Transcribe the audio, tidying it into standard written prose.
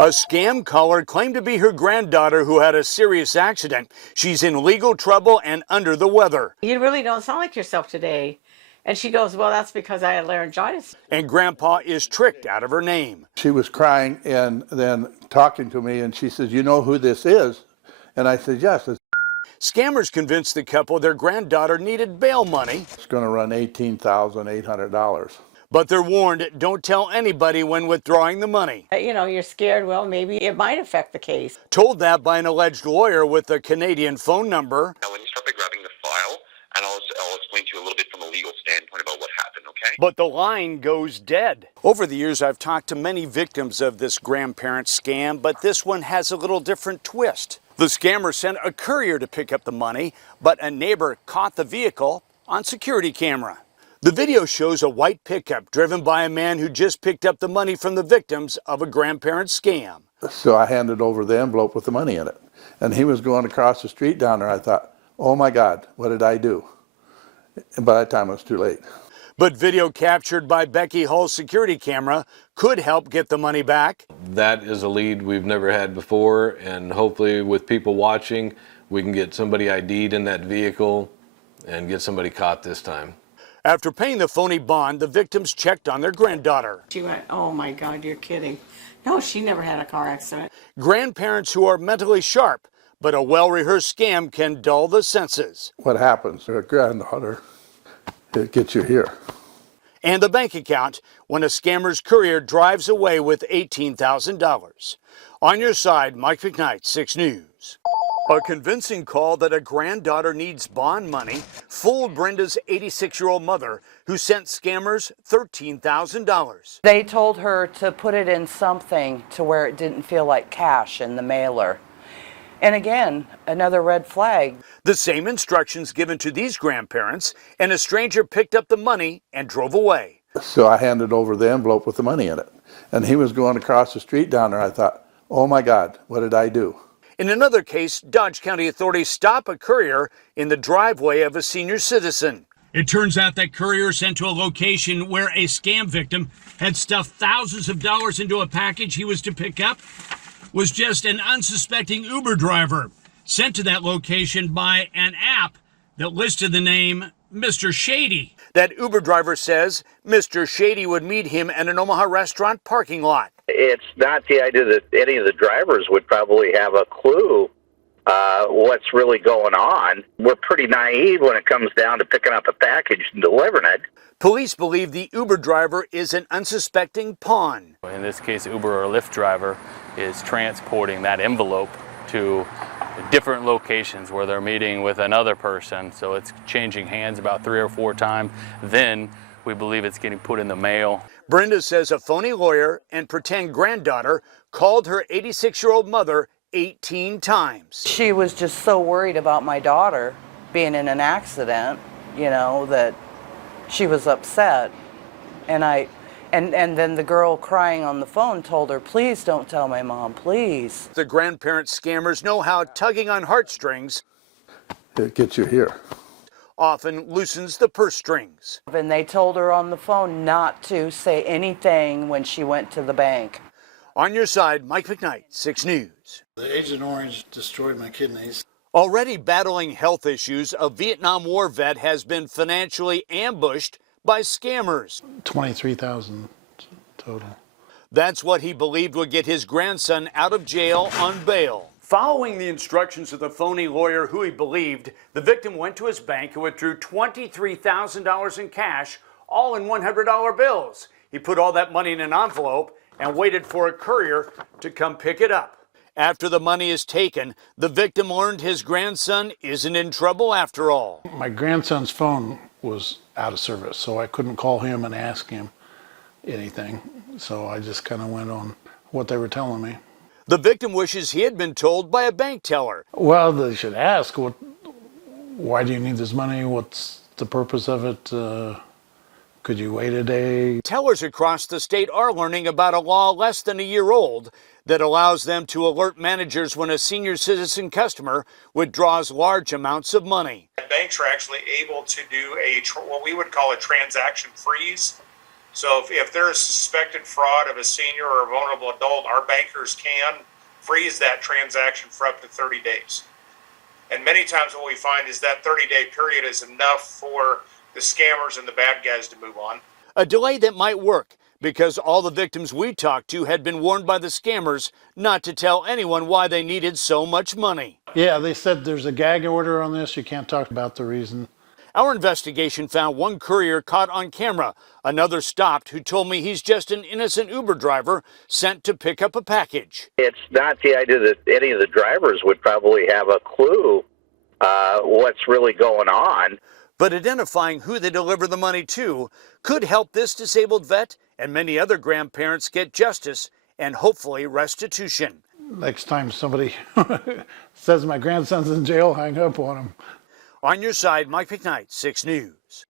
A scam caller claimed to be her granddaughter who had a serious accident. She's in legal trouble and under the weather. You really don't sound like yourself today. And she goes, well, that's because I had laryngitis. And Grandpa is tricked out of her name. She was crying and then talking to me, and she says, "You know who this is?" And I said, "Yes." Scammers convinced the couple their granddaughter needed bail money. It's going to run $18,800. But they're warned, don't tell anybody when withdrawing the money. You know, you're scared, well, maybe it might affect the case. Told that by an alleged lawyer with a Canadian phone number. Now, let me start by grabbing the file, and I'll explain to you a little bit from a legal standpoint about what happened, okay? But the line goes dead. Over the years, I've talked to many victims of this grandparent scam, but this one has a little different twist. The scammer sent a courier to pick up the money, but a neighbor caught the vehicle on security camera. The video shows a white pickup driven by a man who just picked up the money from the victims of a grandparent scam. So I handed over the envelope with the money in it. And he was going across the street down there. I thought, oh my God, what did I do? And by that time it was too late. But video captured by Becky Hull's security camera could help get the money back. That is a lead we've never had before, and hopefully with people watching, we can get somebody ID'd in that vehicle and get somebody caught this time. After paying the phony bond, the victims checked on their granddaughter. She went, oh my God, you're kidding. No, she never had a car accident. Grandparents who are mentally sharp, but a well-rehearsed scam can dull the senses. What happens to a granddaughter, it gets you here. And the bank account when a scammer's courier drives away with $18,000. On your side, Mike McKnight, 6 News. A convincing call that a granddaughter needs bond money fooled Brenda's 86-year-old mother, who sent scammers $13,000. They told her to put it in something to where it didn't feel like cash in the mailer. And again, another red flag. The same instructions given to these grandparents, and a stranger picked up the money and drove away. So I handed over the envelope with the money in it. And he was going across the street down there. I thought, oh my God, what did I do? In another case, Dodge County authorities stop a courier in the driveway of a senior citizen. It turns out that courier sent to a location where a scam victim had stuffed thousands of dollars into a package he was to pick up was just an unsuspecting Uber driver sent to that location by an app that listed the name Mr. Shady. That Uber driver says Mr. Shady would meet him at an Omaha restaurant parking lot. It's not the idea that any of the drivers would probably have a clue what's really going on. We're pretty naive when it comes down to picking up a package and delivering it. Police believe the Uber driver is an unsuspecting pawn. In this case, Uber or Lyft driver is transporting that envelope to different locations where they're meeting with another person. So it's changing hands about 3 or 4 times. Then we believe it's getting put in the mail. Brenda says a phony lawyer and pretend granddaughter called her 86-year-old mother 18 times. She was just so worried about my daughter being in an accident, you know, that she was upset. And then the girl crying on the phone told her, please don't tell my mom, please. The grandparent scammers know how tugging on heartstrings, It gets you here. often loosens the purse strings. And they told her on the phone not to say anything when she went to the bank. On your side, Mike McKnight, 6 News. The Agent Orange destroyed my kidneys. Already battling health issues, a Vietnam War vet has been financially ambushed by scammers. $23,000 total. That's what he believed would get his grandson out of jail on bail. Following the instructions of the phony lawyer who he believed, the victim went to his bank and withdrew $23,000 in cash, all in $100 bills. He put all that money in an envelope and waited for a courier to come pick it up. After the money is taken, the victim learned his grandson isn't in trouble after all. My grandson's phone was out of service, so I couldn't call him and ask him anything. So I just kind of went on what they were telling me. The victim wishes he had been told by a bank teller. Well, they should ask, why do you need this money? What's the purpose of it? Could you wait a day? Tellers across the state are learning about a law less than a year old that allows them to alert managers when a senior citizen customer withdraws large amounts of money. Banks are actually able to do what we would call a transaction freeze So if there is suspected fraud of a senior or a vulnerable adult, our bankers can freeze that transaction for up to 30 days. And many times what we find is that 30-day period is enough for the scammers and the bad guys to move on. A delay that might work because all the victims we talked to had been warned by the scammers not to tell anyone why they needed so much money. Yeah, they said there's a gag order on this. You can't talk about the reason. Our investigation found one courier caught on camera, another stopped who told me he's just an innocent Uber driver sent to pick up a package. It's not the idea that any of the drivers would probably have a clue what's really going on. But identifying who they deliver the money to could help this disabled vet and many other grandparents get justice and hopefully restitution. Next time somebody says my grandson's in jail, hang up on him. On your side, MCKNIGHT, 6 News.